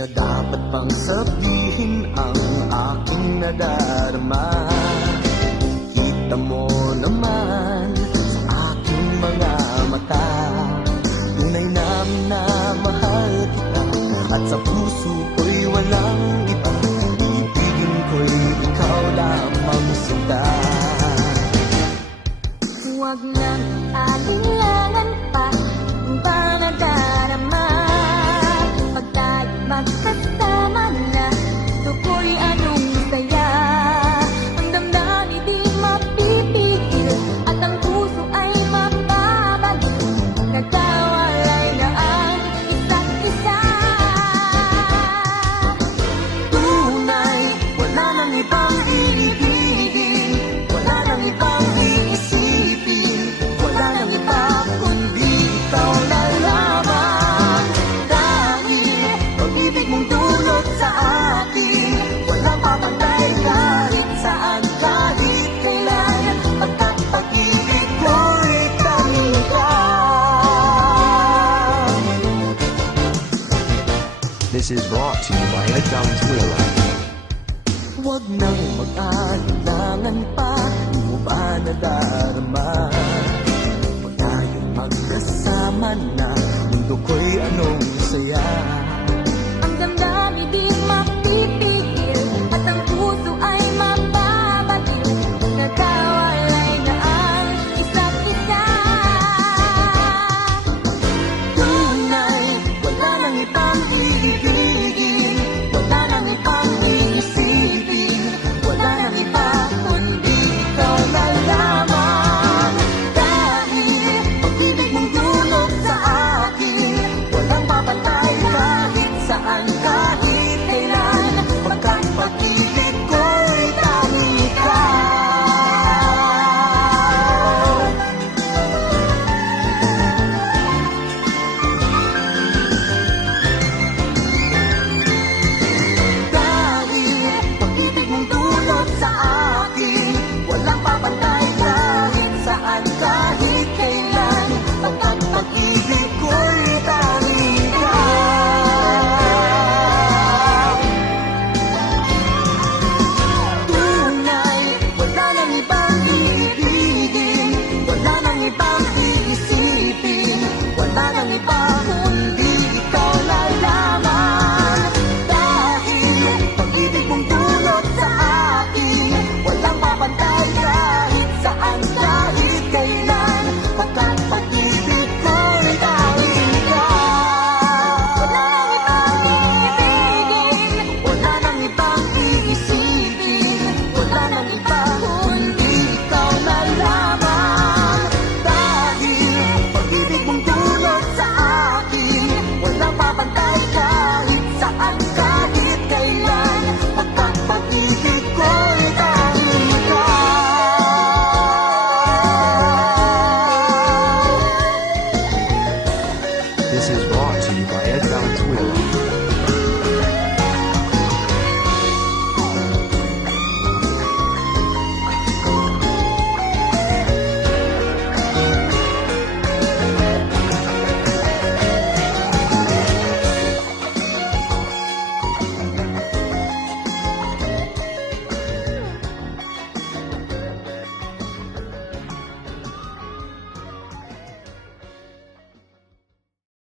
na dapat pang sabihin ang aking nadarama. Kita mo naman sa aking mga mata, tunay na minamahal kita, at sa puso ko'y walang iba. Ibigin ko'y ikaw lamang sinta. Huwag nang alinlangan pa kung ba nadarama. Pag tayo magkasama na, ito ko'y anong saya. Ang damdamin di mapipigil, at ang puso ay mapabalik. Nagkawalay na ang isa't isa. Tunay, wala nang ibang iibigin, wala nang ibang iisipin, wala nang iba kundi ikaw na lamang. Dahil pag-ibig mong dulot sa akin, walang papantay kahit saan, kahit kailan. Pagkapag-ibig ko'y tanging ka. This is brought to you by Ed Valenzuela. Huwag nang mag-alinlangan pa, di mo ba nadarama? Pag tayo'y magkasama na, mundo ko'y anong saya. Ang damdamin di mapipigil, at ang puso ay mapabalik. Nagkawalay na ang isa't isa. Tunay, wala nang ibang iibig,